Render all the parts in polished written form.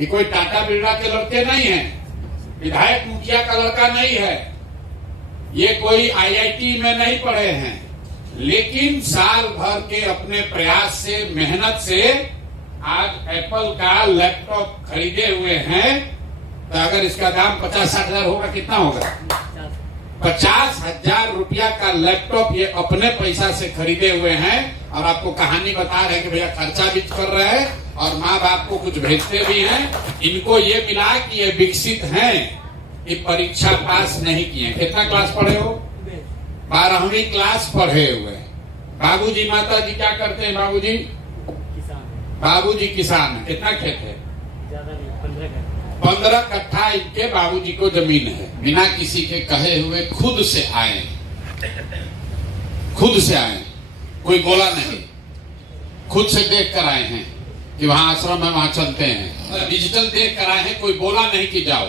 ये कोई टाटा बिरला के लड़के नहीं है, विधायक मुखिया का लड़का नहीं है, ये कोई आईआईटी में नहीं पढ़े हैं, लेकिन साल भर के अपने प्रयास से, मेहनत से आज एप्पल का लैपटॉप खरीदे हुए हैं। तो अगर इसका दाम 50-60 हजार होगा, कितना होगा? 50,000 रुपया का लैपटॉप ये अपने पैसा से खरीदे हुए हैं। और आपको कहानी बता रहे हैं कि भैया खर्चा भी कर रहे हैं और माँ बाप को कुछ भेजते भी हैं। इनको ये मिला कि ये विकसित हैं, ये परीक्षा पास नहीं किए। कितना क्लास पढ़े हो? 12वीं क्लास पढ़े हुए। बाबूजी माता जी क्या करते हैं? बाबूजी किसान है। कितना खेत है? 15 कट्ठा इनके बाबूजी को जमीन है। बिना किसी के कहे हुए खुद से आए, कोई बोला नहीं, खुद से देख कर आए हैं कि वहाँ आश्रम है, वहाँ चलते हैं। डिजिटल देख कर आए हैं, कोई बोला नहीं कि जाओ।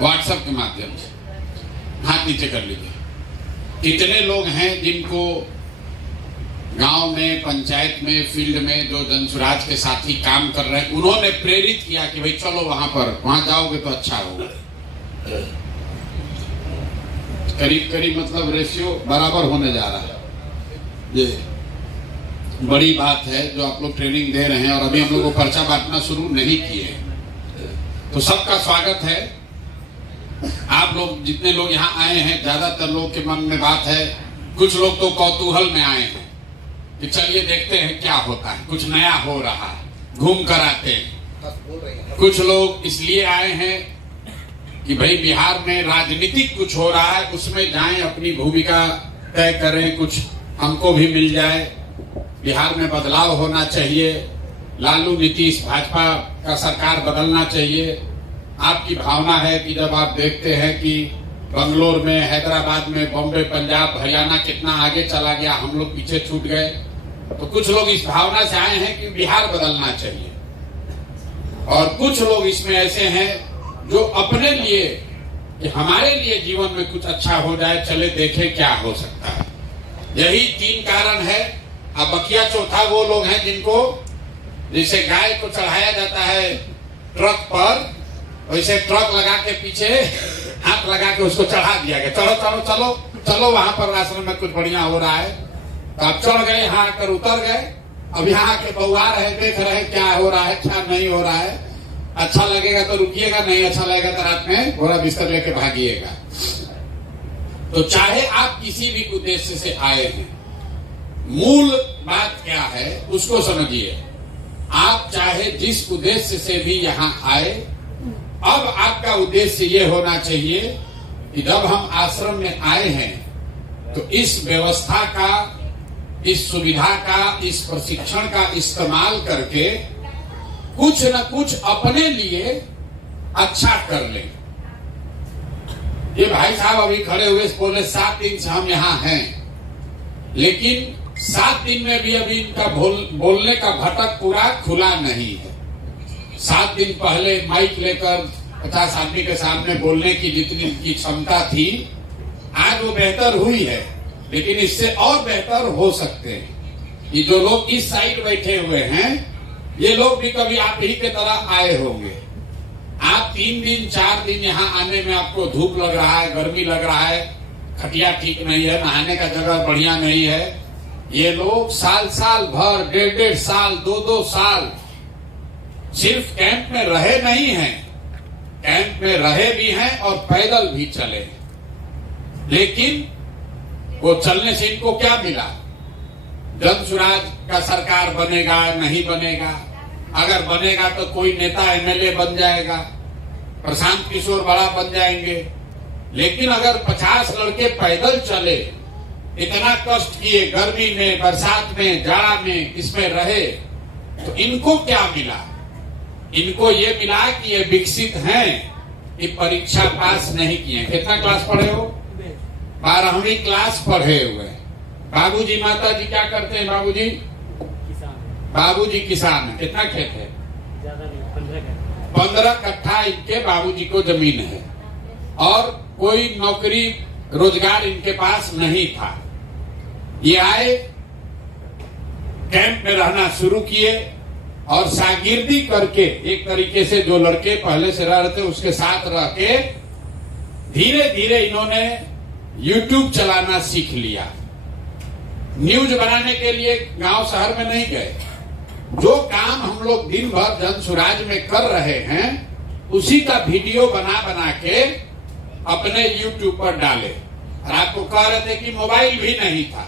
व्हाट्सएप के माध्यम से हाथ नीचे कर लीजिए। इतने लोग हैं जिनको गांव में, पंचायत में, फील्ड में जो जनसुराज के साथी काम कर रहे हैं, उन्होंने प्रेरित किया कि भाई चलो वहां जाओगे तो अच्छा होगा। करीब मतलब रेशियो बराबर होने जा रहा है। ये बड़ी बात है जो आप लोग ट्रेनिंग दे रहे हैं और अभी हम लोग को पर्चा बांटना शुरू नहीं किए। तो सबका स्वागत है। आप लोग जितने लोग यहाँ आए हैं, ज्यादातर लोग के मन में बात है, कुछ लोग तो कौतूहल में आए हैं कि चलिए देखते हैं क्या होता है, कुछ नया हो रहा है, घूम कर आते हैं। कुछ लोग इसलिए आए हैं कि भाई बिहार में राजनीतिक कुछ हो रहा है, उसमें जाएं, अपनी भूमिका तय करें, कुछ हमको भी मिल जाए। बिहार में बदलाव होना चाहिए, लालू नीतीश भाजपा का सरकार बदलना चाहिए। आपकी भावना है कि जब आप देखते हैं कि बंगलोर में, हैदराबाद में, बॉम्बे, पंजाब, हरियाणा कितना आगे चला गया, हम लोग पीछे छूट गए। तो कुछ लोग इस भावना से आए हैं कि बिहार बदलना चाहिए, और कुछ लोग इसमें ऐसे हैं जो अपने लिए कि हमारे लिए जीवन में कुछ अच्छा हो जाए, चले देखें क्या हो सकता है। यही 3 कारण है। अब बकिया चौथा वो लोग हैं जिनको जैसे गाय को चढ़ाया जाता है ट्रक पर, वैसे ट्रक लगा के पीछे हाथ लगा के उसको चढ़ा दिया गया, चलो चलो चलो चलो वहां पर आश्रम में कुछ बढ़िया हो रहा है। तो आप चढ़ गए, यहाँ आकर उतर गए, अब यहाँ के बउआ रहे, देख रहे क्या हो रहा है, क्या नहीं हो रहा है। अच्छा लगेगा तो रुकिएगा, नहीं अच्छा लगेगा तो रात में घोड़ा बिस्तर लेके भागिएगा। तो चाहे आप किसी भी उद्देश्य से आए हैं, मूल बात क्या है उसको समझिए। आप चाहे जिस उद्देश्य से भी यहाँ आए, अब आपका उद्देश्य ये होना चाहिए कि जब हम आश्रम में आए हैं तो इस व्यवस्था का, इस सुविधा का, इस प्रशिक्षण का इस्तेमाल करके कुछ न कुछ अपने लिए अच्छा कर लें। ये भाई साहब अभी खड़े हुए बोले 7 दिन से हम यहाँ हैं, लेकिन 7 दिन में भी अभी इनका बोलने का भटक पूरा खुला नहीं है। 7 दिन पहले माइक लेकर 50 आदमी के सामने बोलने की जितनी की क्षमता थी, आज वो बेहतर हुई है, लेकिन इससे और बेहतर हो सकते हैं। ये जो लोग इस साइड बैठे हुए हैं, ये लोग भी कभी आप ही के तरह आए होंगे। आप 3 दिन 4 दिन यहाँ आने में आपको धूप लग रहा है, गर्मी लग रहा है, खटिया ठीक नहीं है, नहाने का जगह बढ़िया नहीं है। ये लोग साल भर, 1.5 साल, 2 साल सिर्फ कैंप में रहे नहीं हैं, कैंप में रहे भी हैं और पैदल भी चले। लेकिन वो चलने से इनको क्या मिला? जनसुराज का सरकार बनेगा, नहीं बनेगा? अगर बनेगा तो कोई नेता एमएलए बन जाएगा, प्रशांत किशोर बड़ा बन जाएंगे। लेकिन अगर 50 लड़के पैदल चले, इतना कष्ट किए, गर्मी में, बरसात में, जाड़ा में, इसमें रहे, तो इनको क्या मिला? इनको ये मिला कि ये विकसित हैं, ये परीक्षा पास नहीं किए। कितना क्लास पढ़े हो? 12वीं क्लास पढ़े हुए। बाबूजी माता जी क्या करते हैं? बाबूजी किसान है। कितना खेत है? 15 कट्ठा इनके बाबूजी को जमीन है, और कोई नौकरी रोजगार इनके पास नहीं था। ये आए, कैंप में रहना शुरू किए, और शागिर्दी करके एक तरीके से जो लड़के पहले से रह रहे थे उसके साथ रह के धीरे धीरे इन्होंने YouTube चलाना सीख लिया। न्यूज बनाने के लिए गांव शहर में नहीं गए। जो काम हम लोग दिन भर जन सुराज में कर रहे हैं उसी का वीडियो बना बना के अपने YouTube पर डाले। और आपको कह रहे थे कि मोबाइल भी नहीं था,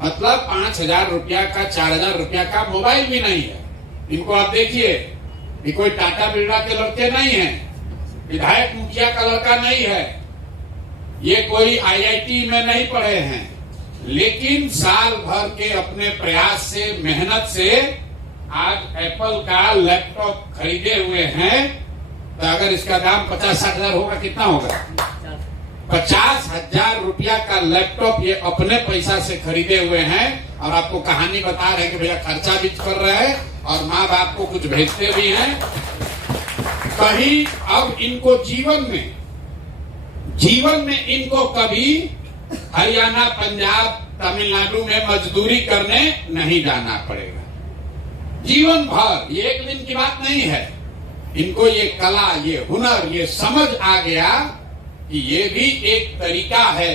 मतलब 5,000 रुपया का 4,000 रुपया का मोबाइल भी नहीं है। इनको आप देखिए, ये कोई टाटा बिरला के लड़के नहीं है, विधायक मुखिया का लड़का नहीं है, ये कोई IIT में नहीं पढ़े हैं, लेकिन साल भर के अपने प्रयास से मेहनत से आज एप्पल का लैपटॉप खरीदे हुए हैं। तो अगर इसका दाम 50-60 हजार होगा, कितना होगा? 50,000 रुपया का लैपटॉप ये अपने पैसा से खरीदे हुए हैं। और आपको कहानी बता रहे हैं कि भैया खर्चा भी कर रहे हैं और माँ बाप को कुछ भेजते भी हैं। कहीं अब इनको जीवन में इनको कभी हरियाणा, पंजाब, तमिलनाडु में मजदूरी करने नहीं जाना पड़ेगा। जीवन भर, ये एक दिन की बात नहीं है। इनको ये कला, ये हुनर, ये समझ आ गया कि ये भी एक तरीका है।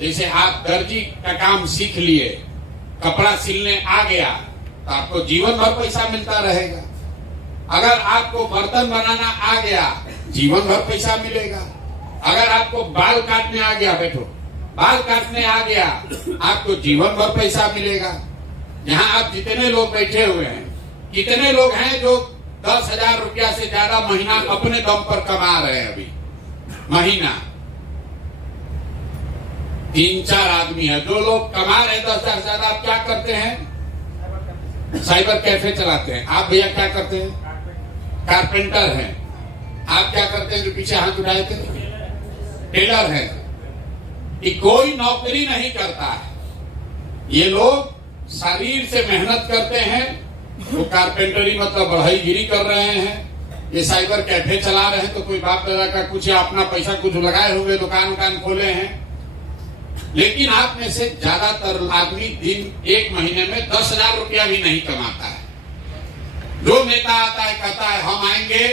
जैसे आप दर्जी का काम सीख लिए, कपड़ा सिलने आ गया, तो आपको जीवन भर पैसा मिलता रहेगा। अगर आपको बर्तन बनाना आ गया, जीवन भर पैसा मिलेगा। अगर आपको बाल काटने आ गया, बैठो, बाल काटने आ गया, आपको जीवन भर पैसा मिलेगा। यहाँ आप जितने लोग बैठे हुए हैं, कितने लोग हैं जो 10,000 रुपया से ज्यादा महीना अपने दम पर कमा रहे हैं? अभी महीना 3-4 आदमी है। जो लोग कमा रहे हैं 10,000 से ज्यादा, आप क्या करते हैं? साइबर कैफे चलाते हैं। आप भैया क्या करते हैं? कारपेंटर हैं। आप क्या करते हैं जो पीछे हाथ उठाए थे? टेलर हैं। कि कोई नौकरी नहीं करता है। ये लोग शरीर से मेहनत करते हैं। वो कारपेंटरी मतलब बढ़ाईगिरी कर रहे हैं, ये साइबर कैफे चला रहे हैं। तो कोई बाप दादा का कुछ या अपना पैसा कुछ लगाए हुए दुकान खोले हैं। लेकिन आप में से ज्यादातर आदमी दिन एक महीने में 10,000 रुपया भी नहीं कमाता है। जो नेता आता है कहता है हम आएंगे,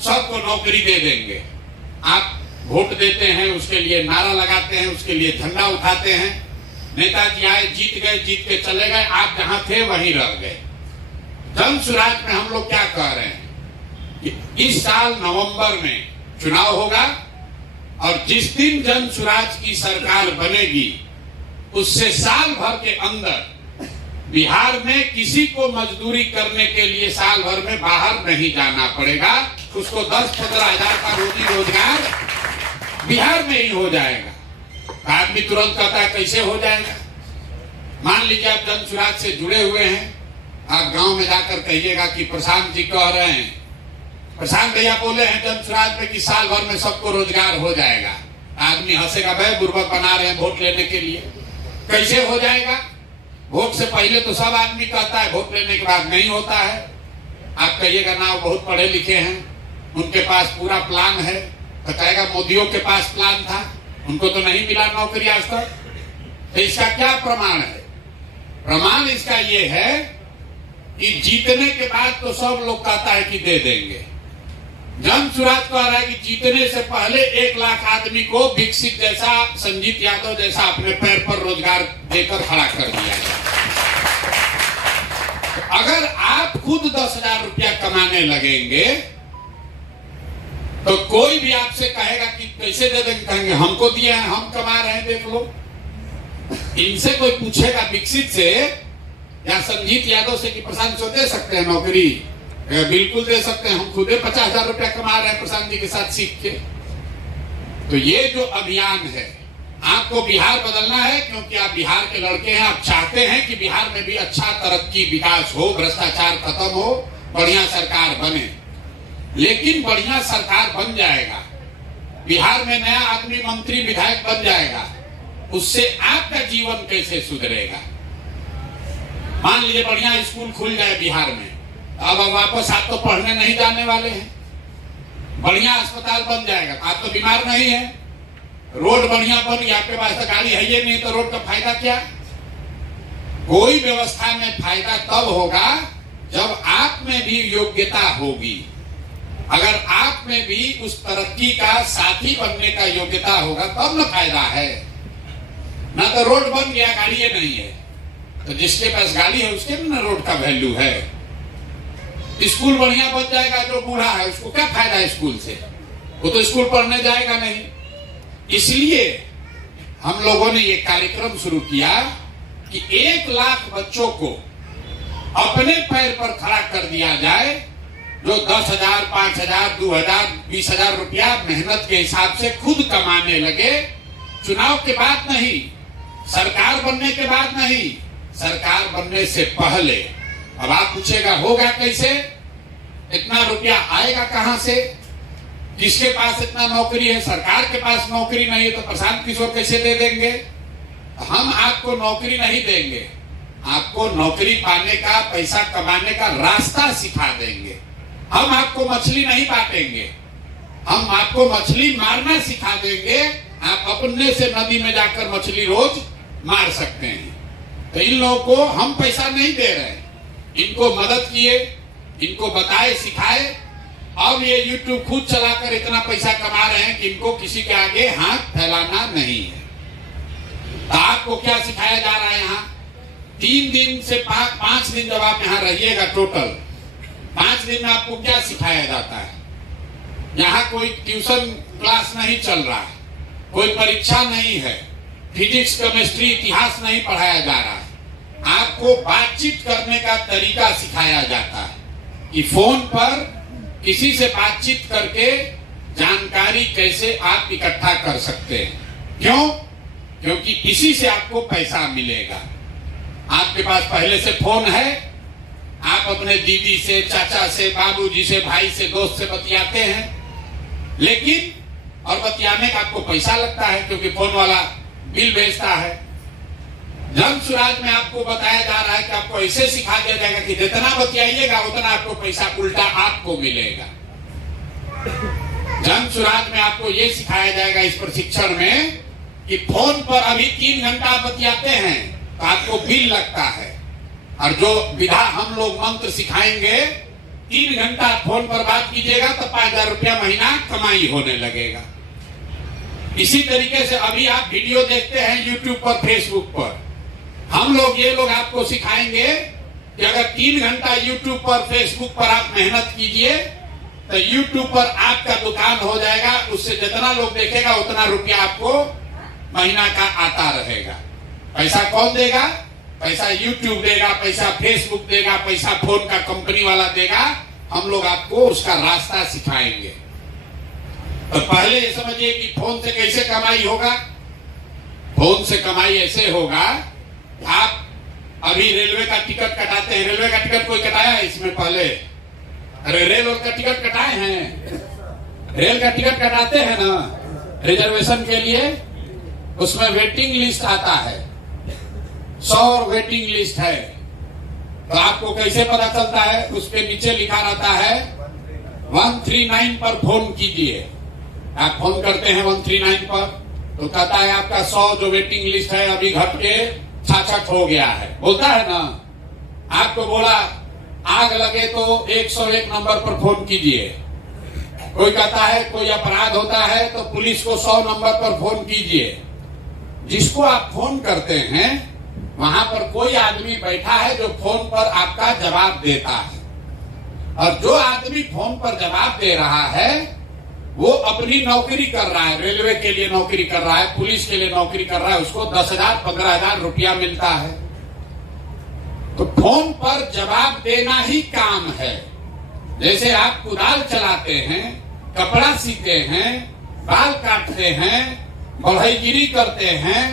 सबको नौकरी दे देंगे। आप वोट देते हैं, उसके लिए नारा लगाते हैं, उसके लिए झंडा उठाते हैं। नेताजी आए, जीत गए, जीत के चले गए, आप जहां थे वहीं रह गए। जन सुराज में हम लोग क्या कह रहे हैं कि इस साल नवंबर में चुनाव होगा और जिस दिन जन सुराज की सरकार बनेगी उससे साल भर के अंदर बिहार में किसी को मजदूरी करने के लिए साल भर में बाहर नहीं जाना पड़ेगा। उसको 10-15 हजार का रोजी रोजगार बिहार में ही हो जाएगा। आदमी तुरंत कहता है कैसे हो जाएगा? मान लीजिए आप जन सुराज से जुड़े हुए हैं, आप गांव में जाकर कहिएगा कि प्रशांत जी कह रहे हैं, प्रशांत भैया बोले हैं जन सुराज में कि साल भर में सबको रोजगार हो जाएगा। आदमी हंसेगा, भाई बुर्बक बना रहे हैं वोट लेने के लिए। कैसे हो जाएगा? वोट से पहले तो सब आदमी कहता है, वोट लेने के बाद नहीं होता है। आप कहिएगा ना वो बहुत पढ़े लिखे हैं, उनके पास पूरा प्लान है, तो कहेगा मोदियों के पास प्लान था, उनको तो नहीं मिला नौकरी आज तक। तो इसका क्या प्रमाण है? प्रमाण इसका ये है कि जीतने के बाद तो सब लोग कहता है कि दे देंगे। जन सुराज कह रहा है कि जीतने से पहले 1 लाख आदमी को विकसित जैसा, संजीत यादव जैसा अपने पैर पर रोजगार देकर खड़ा कर दिया जाए। अगर आप खुद 10,000 रुपया कमाने लगेंगे तो कोई भी आपसे कहेगा कि कैसे दे देंगे, कहेंगे हमको दिए हैं, हम कमा रहे हैं, देख लो। इनसे कोई पूछेगा विकसित से या संजीत यादव से कि प्रशांत को दे सकते हैं नौकरी? बिल्कुल दे सकते हैं, हम खुद 50,000 रुपया कमा रहे हैं प्रशांत जी के साथ सीख के। तो ये जो अभियान है, आपको बिहार बदलना है क्योंकि आप बिहार के लड़के हैं। आप चाहते हैं कि बिहार में भी अच्छा तरक्की, विकास हो, भ्रष्टाचार खत्म हो, बढ़िया सरकार बने। लेकिन बढ़िया सरकार बन जाएगा, बिहार में नया आदमी मंत्री विधायक बन जाएगा, उससे आपका जीवन कैसे सुधरेगा? मान लीजिए बढ़िया स्कूल खुल जाए बिहार में, अब वापस आप तो पढ़ने नहीं जाने वाले हैं। बढ़िया अस्पताल बन जाएगा, आप तो बीमार नहीं है। रोड बढ़िया बन गया, आपके पास तो गाड़ी है ही नहीं, तो रोड का फायदा क्या? कोई व्यवस्था में फायदा तब होगा जब आप में भी योग्यता होगी, अगर आप में भी उस तरक्की का साथी बनने का योग्यता होगा, तब न फायदा है। ना तो रोड बन गया, गाड़ी नहीं है, तो जिसके पास गाड़ी है उसके भी ना रोड का वैल्यू है। स्कूल बढ़िया बन जाएगा, जो बूढ़ा है उसको क्या फायदा है स्कूल से, वो तो स्कूल पढ़ने जाएगा नहीं। इसलिए हम लोगों ने ये कार्यक्रम शुरू किया कि 1 लाख बच्चों को अपने पैर पर खड़ा कर दिया जाए, जो 10,000, 5,000, 2,000, 20,000 रुपया मेहनत के हिसाब से खुद कमाने लगे। चुनाव के बाद नहीं, सरकार बनने के बाद नहीं, सरकार बनने से पहले। अब आप पूछेगा होगा कैसे, इतना रुपया आएगा कहां से, किसके पास इतना नौकरी है? सरकार के पास नौकरी नहीं है तो प्रशांत किशोर कैसे दे देंगे? हम आपको नौकरी नहीं देंगे, आपको नौकरी पाने का, पैसा कमाने का रास्ता सिखा देंगे। हम आपको मछली नहीं बांटेंगे, हम आपको मछली मारना सिखा देंगे। आप अपने से नदी में जाकर मछली रोज मार सकते हैं। तो इन लोगों को हम पैसा नहीं दे रहे, इनको मदद किए, इनको बताए, सिखाए। अब ये YouTube खुद चलाकर इतना पैसा कमा रहे हैं कि इनको किसी के आगे हाथ फैलाना नहीं है। तो आपको क्या सिखाया जा रहा है यहाँ? 3 दिन से 5 दिन जब आप यहाँ रहिएगा, टोटल 5 दिन में आपको क्या सिखाया जाता है? यहाँ कोई ट्यूशन क्लास नहीं चल रहा है, कोई परीक्षा नहीं है, फिजिक्स, केमिस्ट्री, इतिहास नहीं पढ़ाया जा रहा है। आपको बातचीत करने का तरीका सिखाया जाता है कि फोन पर किसी से बातचीत करके जानकारी कैसे आप इकट्ठा कर सकते हैं। क्यों? क्योंकि इसी से आपको पैसा मिलेगा। आपके पास पहले से फोन है, आप अपने दीदी से, चाचा से, बाबूजी से, भाई से, दोस्त से बतियाते हैं, लेकिन और बतियाने का आपको पैसा लगता है क्योंकि फोन वाला बिल भेजता है। जन स्वराज में आपको बताया जा रहा है कि आपको ऐसे सिखा दिया जाएगा कि जितना बतियाइएगा उतना आपको पैसा उल्टा आपको मिलेगा। जन स्वराज में आपको ये सिखाया जाएगा इस प्रशिक्षण में कि फोन पर अभी 3 घंटा बतियाते हैं तो आपको बिल लगता है, और जो विधा हम लोग मंत्र सिखाएंगे, 3 घंटा फोन पर बात कीजिएगा तो 5,000 रुपया महीना कमाई होने लगेगा। इसी तरीके से अभी आप वीडियो देखते हैं YouTube पर, Facebook पर, हम लोग ये लोग आपको सिखाएंगे कि अगर 3 घंटा YouTube पर, Facebook पर आप मेहनत कीजिए तो YouTube पर आपका दुकान हो जाएगा। उससे जितना लोग देखेगा उतना रुपया आपको महीना का आता रहेगा। पैसा कौन देगा? पैसा YouTube देगा, पैसा Facebook देगा, पैसा फोन का कंपनी वाला देगा। हम लोग आपको उसका रास्ता सिखाएंगे। तो पहले ये समझिए कि फोन से कैसे कमाई होगा। फोन से कमाई ऐसे होगा, आप अभी रेलवे का टिकट कटाते हैं, रेलवे का टिकट कोई कटाया है इसमें पहले? अरे रेल का टिकट कटाए हैं, रेल का टिकट कटाते हैं ना रिजर्वेशन के लिए, उसमें वेटिंग लिस्ट आता है, 100 वेटिंग लिस्ट है। तो आपको कैसे पता चलता है? उसके नीचे लिखा रहता है 139 पर फोन कीजिए। आप फोन करते हैं 139 पर, तो कहता है आपका 100 जो वेटिंग लिस्ट है अभी घट के 66 हो गया है, बोलता है ना। आपको बोला आग लगे तो 101 नंबर पर फोन कीजिए। कोई कहता है कोई अपराध होता है तो पुलिस को 100 नंबर पर फोन कीजिए। जिसको आप फोन करते हैं वहां पर कोई आदमी बैठा है जो फोन पर आपका जवाब देता है, और जो आदमी फोन पर जवाब दे रहा है वो अपनी नौकरी कर रहा है, रेलवे के लिए नौकरी कर रहा है, पुलिस के लिए नौकरी कर रहा है, उसको 10,000 15,000 रुपया मिलता है। तो फोन पर जवाब देना ही काम है। जैसे आप कुदाल चलाते हैं, कपड़ा सीते हैं, बाल काटते हैं, बढ़ईगिरी करते हैं,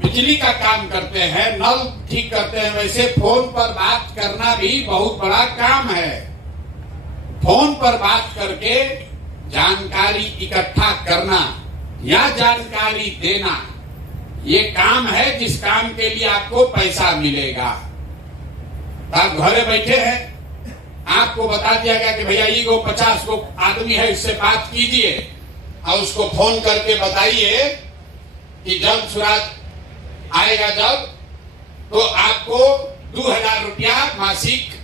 बिजली का काम करते हैं, नल ठीक करते हैं, वैसे फोन पर बात करना भी बहुत बड़ा काम है। फोन पर बात करके जानकारी इकट्ठा करना या जानकारी देना, ये काम है जिस काम के लिए आपको पैसा मिलेगा। आप घरे बैठे हैं, आपको बता दिया गया कि भैया ये 50 गो आदमी है, इससे बात कीजिए और उसको फोन करके बताइए कि जब स्वराज आएगा जब, तो आपको 2,000 रुपया मासिक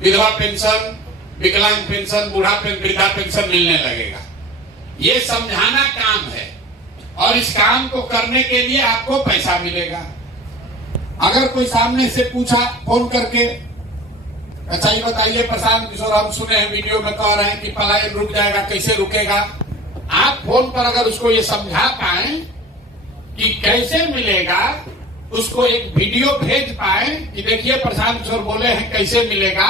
विधवा पेंशन, विकलांग पेंशन, बूढ़ा वृद्धा पेंशन मिलने लगेगा। ये समझाना काम है और इस काम को करने के लिए आपको पैसा मिलेगा। अगर कोई सामने से पूछा फोन करके, अच्छा ये बताइए प्रशांत किशोर, हम सुने हैं वीडियो में कह रहे हैं कि पलायन रुक जाएगा, कैसे रुकेगा? आप फोन पर अगर उसको ये समझा पाए कि कैसे मिलेगा, उसको एक वीडियो भेज पाए कि देखिए प्रशांत किशोर बोले हैं कैसे मिलेगा,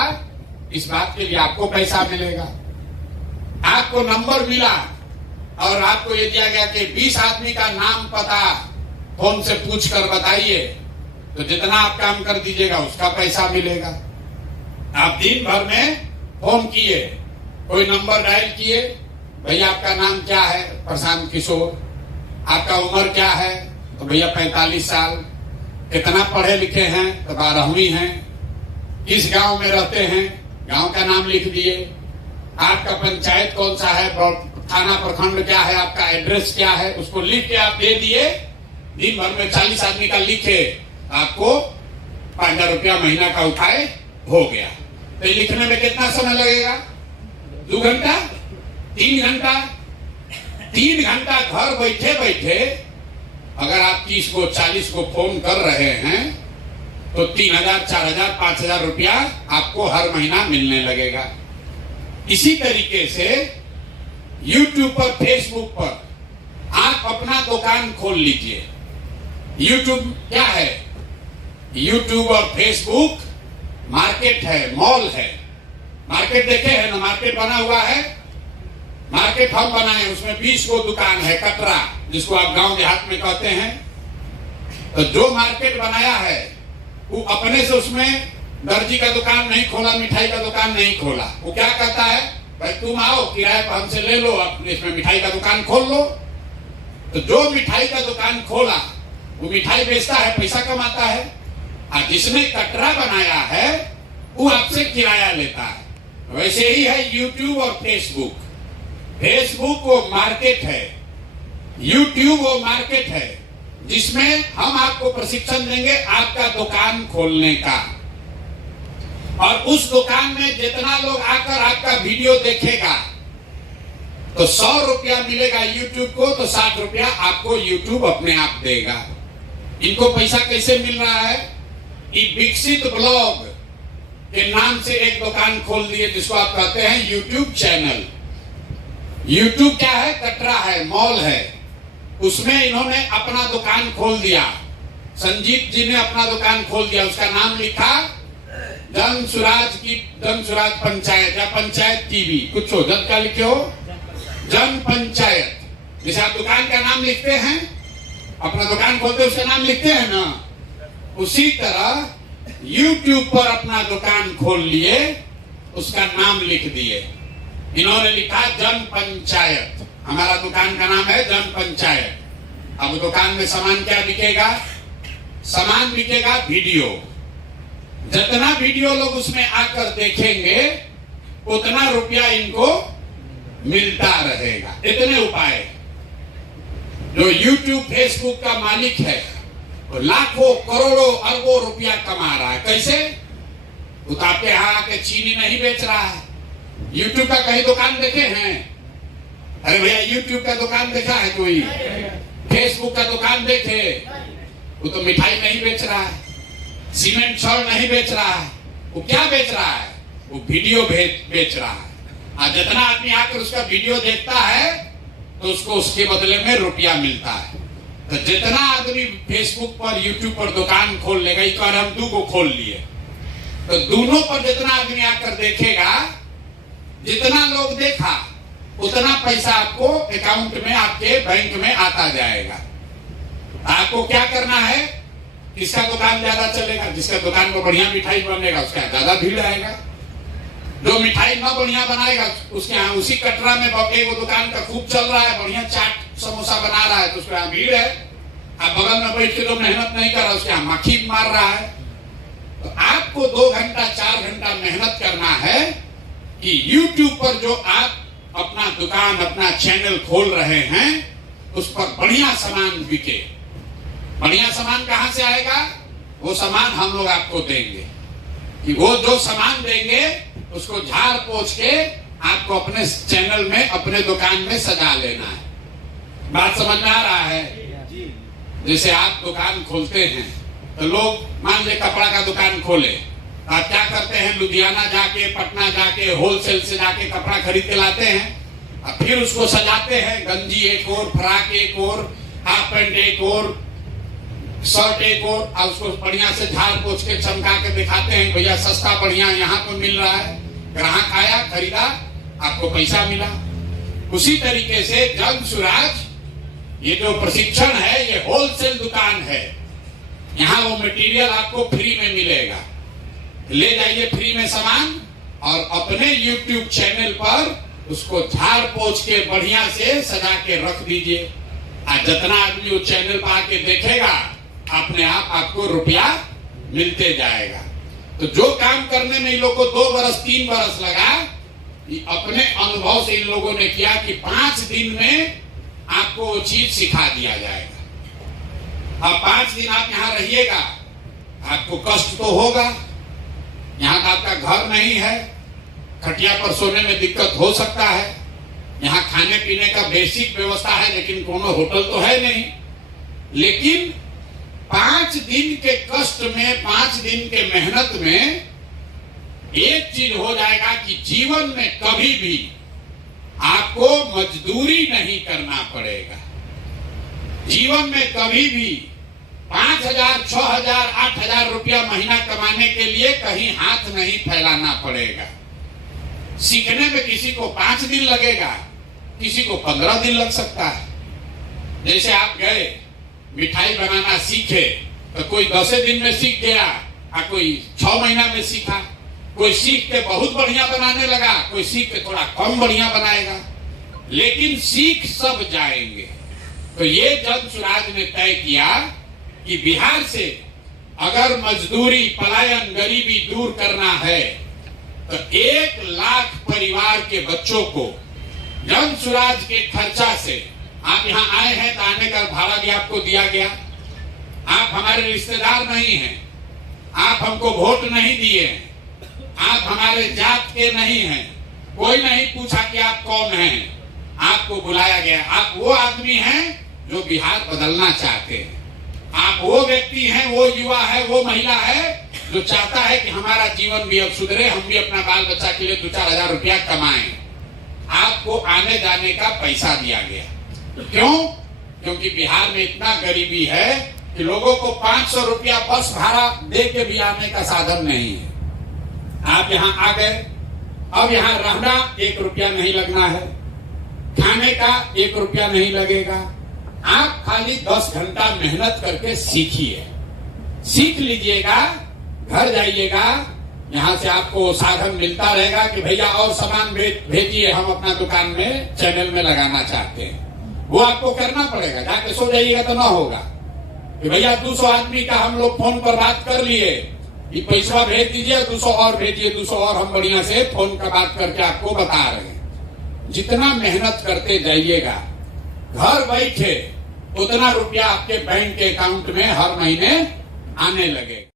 इस बात के लिए आपको पैसा मिलेगा। आपको नंबर मिला और आपको ये दिया गया कि 20 आदमी का नाम पता फोन से पूछ कर बताइए, तो जितना आप काम कर दीजिएगा उसका पैसा मिलेगा। आप दिन भर में फोन किए, कोई नंबर डायल किए, भैया आपका नाम क्या है? प्रशांत किशोर। आपका उम्र क्या है? तो भैया 45 साल। कितना पढ़े लिखे हैं? तो 12वीं हैं। किस गांव में रहते हैं? गांव का नाम लिख दिए। आपका पंचायत कौन सा है? थाना प्रखंड क्या है? आपका एड्रेस क्या है? उसको लिख के आप दे दिए। दिन भर में 40 आदमी का लिखे, आपको 5,000 रुपया महीना का उठाए, हो गया। तो लिखने में कितना समय लगेगा? 2 घंटा, 3 घंटा। 3 घंटा घर बैठे बैठे अगर आप 30 को 40 को फोन कर रहे हैं तो 3,000, 4,000, 5,000 रुपया आपको हर महीना मिलने लगेगा। इसी तरीके से YouTube पर, फेसबुक पर आप अपना दुकान खोल लीजिए। YouTube क्या है? YouTube और फेसबुक मार्केट है, मॉल है। मार्केट देखे हैं ना? मार्केट बना हुआ है। मार्केट हम बनाए, उसमें 20 को दुकान है, कटरा जिसको आप गांव देहात में कहते हैं। तो जो मार्केट बनाया है वो अपने से उसमें दर्जी का दुकान नहीं खोला, मिठाई का दुकान नहीं खोला। वो क्या कहता है, भाई तुम आओ किराए पर हमसे ले लो, अपने इसमें मिठाई का दुकान खोल लो। तो जो मिठाई का दुकान खोला वो मिठाई बेचता है, पैसा कमाता है। और जिसने कटरा बनाया है वो आपसे किराया लेता है। वैसे ही है YouTube और फेसबुक। फेसबुक वो मार्केट है, YouTube वो मार्केट है जिसमें हम आपको प्रशिक्षण देंगे आपका दुकान खोलने का। और उस दुकान में जितना लोग आकर आपका वीडियो देखेगा तो 100 रुपया मिलेगा YouTube को, तो 60 रुपया आपको YouTube अपने आप देगा। इनको पैसा कैसे मिल रहा है? विकसित ब्लॉग के नाम से एक दुकान खोल दिए जिसको आप कहते हैं YouTube चैनल। YouTube क्या है? कटरा है, मॉल है। उसमें इन्होंने अपना दुकान खोल दिया। संजीत जी ने अपना दुकान खोल दिया, उसका नाम लिखा जन सुराज पंचायत या पंचायत टीवी, कुछ हो, जन क्या लिखे हो? जन पंचायत। जैसे आप दुकान का नाम लिखते हैं, अपना दुकान खोलते उसका नाम लिखते हैं ना, उसी तरह YouTube पर अपना दुकान खोल लिए, उसका नाम लिख दिए। इन्होंने लिखा जन पंचायत। हमारा दुकान का नाम है जन पंचायत। अब दुकान में सामान क्या बिकेगा? सामान बिकेगा वीडियो। जितना वीडियो लोग उसमें आकर देखेंगे उतना रुपया इनको मिलता रहेगा। इतने उपाय। जो YouTube फेसबुक का मालिक है वो लाखों करोड़ों अरबों रुपया कमा रहा है। कैसे? वो तो आपके यहाँ आके चीनी नहीं बेच रहा है। YouTube का कहीं दुकान देखे हैं? अरे भैया YouTube का दुकान देखा है कोई? फेसबुक का दुकान देखे? वो तो मिठाई नहीं बेच रहा है, सीमेंट छड़ नहीं बेच रहा है। वो क्या बेच रहा है? वो वीडियो बेच रहा है। और जितना आदमी आकर उसका वीडियो देखता है तो उसको उसके बदले में रुपया मिलता है। तो जितना आदमी फेसबुक पर, YouTube पर दुकान खोल लेगा, एक बार हम 2 को खोल लिए, तो दोनों पर जितना आदमी आकर देखेगा, जितना लोग देखा उतना पैसा आपको अकाउंट में, आपके बैंक में आता जाएगा। आपको क्या करना है? किसका दुकान ज्यादा चलेगा? जिसका दुकान में बढ़िया मिठाई बनेगा उसका ज्यादा भीड़ आएगा। जो मिठाई न बढ़िया बनाएगा उसके यहाँ, उसी कटरा में वो दुकान का खूब चल रहा है, बढ़िया चाट समोसा बना रहा है, तो उसके यहाँ भीड़ है। अब बगल में बैठ के तो मेहनत नहीं कर रहा, उसके यहाँ मक्खी मार रहा है। तो आपको 2 घंटा 4 घंटा मेहनत करना है कि YouTube पर जो आप अपना दुकान, अपना चैनल खोल रहे हैं उस पर बढ़िया सामान बिके। बढ़िया सामान कहां से आएगा? वो सामान हम लोग आपको देंगे। कि वो जो सामान देंगे उसको झाड़ पोंछ के आपको अपने चैनल में, अपने दुकान में सजा लेना है। बात समझ में आ रहा है? जैसे आप दुकान खोलते हैं तो लोग मान ले कपड़ा का दुकान खोले, आप क्या करते हैं, लुधियाना जाके, पटना जाके, होलसेल से जाके कपड़ा खरीद के लाते हैं, और फिर उसको सजाते हैं, गंजी एक और, फ्राक एक और, हाफ पैंट एक और, शर्ट एक और उसको बढ़िया से झाड़ पोंछ के चमका के दिखाते हैं, भैया सस्ता बढ़िया यहाँ पर मिल रहा है। ग्राहक आया, खरीदा, आपको पैसा मिला। उसी तरीके से जन सुराज ये जो प्रशिक्षण है, ये होलसेल दुकान है। यहाँ वो मटेरियल आपको फ्री में मिलेगा, ले जाइए फ्री में सामान, और अपने YouTube चैनल पर उसको झाड़ पोंछ के बढ़िया से सजा के रख दीजिए। आज जितना आदमी उस चैनल पर आके देखेगा, अपने आप आपको रुपया मिलते जाएगा। तो जो काम करने में इन लोगों को 2 बरस 3 बरस लगा, अपने अनुभव से इन लोगों ने किया कि 5 दिन में आपको वो चीज सिखा दिया जाएगा। अब 5 दिन आप यहाँ रहिएगा, आपको कष्ट तो होगा, यहाँ का आपका घर नहीं है, खटिया पर सोने में दिक्कत हो सकता है, यहाँ खाने पीने का बेसिक व्यवस्था है लेकिन कोनो होटल तो है नहीं। लेकिन 5 दिन के कष्ट में, 5 दिन के मेहनत में एक चीज हो जाएगा कि जीवन में कभी भी आपको मजदूरी नहीं करना पड़ेगा। जीवन में कभी भी 5,000, 6,000, 8,000 रुपया महीना कमाने के लिए कहीं हाथ नहीं फैलाना पड़ेगा। सीखने में किसी को 5 दिन लगेगा, किसी को 15 दिन लग सकता है। जैसे आप गए मिठाई बनाना सीखे तो कोई 10 दिन में सीख गया, और कोई 6 महीना में सीखा। कोई सीख के बहुत बढ़िया बनाने लगा, कोई सीख के थोड़ा कम बढ़िया बनाएगा, लेकिन सीख सब जाएंगे। तो ये जन सुराज ने तय किया कि बिहार से अगर मजदूरी, पलायन, गरीबी दूर करना है तो 1 लाख परिवार के बच्चों को जन सुराज के खर्चा से, आप यहाँ आए हैं तो आने का भाड़ा भी आपको दिया गया, आप हमारे रिश्तेदार नहीं हैं, आप हमको वोट नहीं दिए, आप हमारे जात के नहीं हैं, कोई नहीं पूछा कि आप कौन हैं, आपको बुलाया गया। आप वो आदमी हैं जो बिहार बदलना चाहते हैं, आप वो व्यक्ति हैं, वो युवा है, वो महिला है जो चाहता है कि हमारा जीवन भी अब सुधरे, हम भी अपना बाल बच्चा के लिए 2-4 हजार रुपया कमाएं। आपको आने जाने का पैसा दिया गया। क्यों? क्योंकि बिहार में इतना गरीबी है कि लोगों को 500 रुपया बस भाड़ा दे के भी आने का साधन नहीं है। आप यहाँ आ गए, अब यहाँ रहना 1 रुपया नहीं लगना है, खाने का 1 रुपया नहीं लगेगा। आप खाली 10 घंटा मेहनत करके सीखिए, सीख लीजिएगा, घर जाइएगा, यहाँ से आपको साधन मिलता रहेगा कि भैया और सामान भेजिए, हम अपना दुकान में, चैनल में लगाना चाहते हैं। वो आपको करना पड़ेगा, जाके सो जाइएगा तो ना होगा कि भैया 200 आदमी का हम लोग फोन पर बात कर लिए, ये पैसा भेज दीजिए, 200 और भेजिए, 200 और हम बढ़िया से फोन पर बात करके आपको बता रहे हैं। जितना मेहनत करते जाइएगा, घर बैठे उतना रुपया आपके बैंक के अकाउंट में हर महीने आने लगेगा।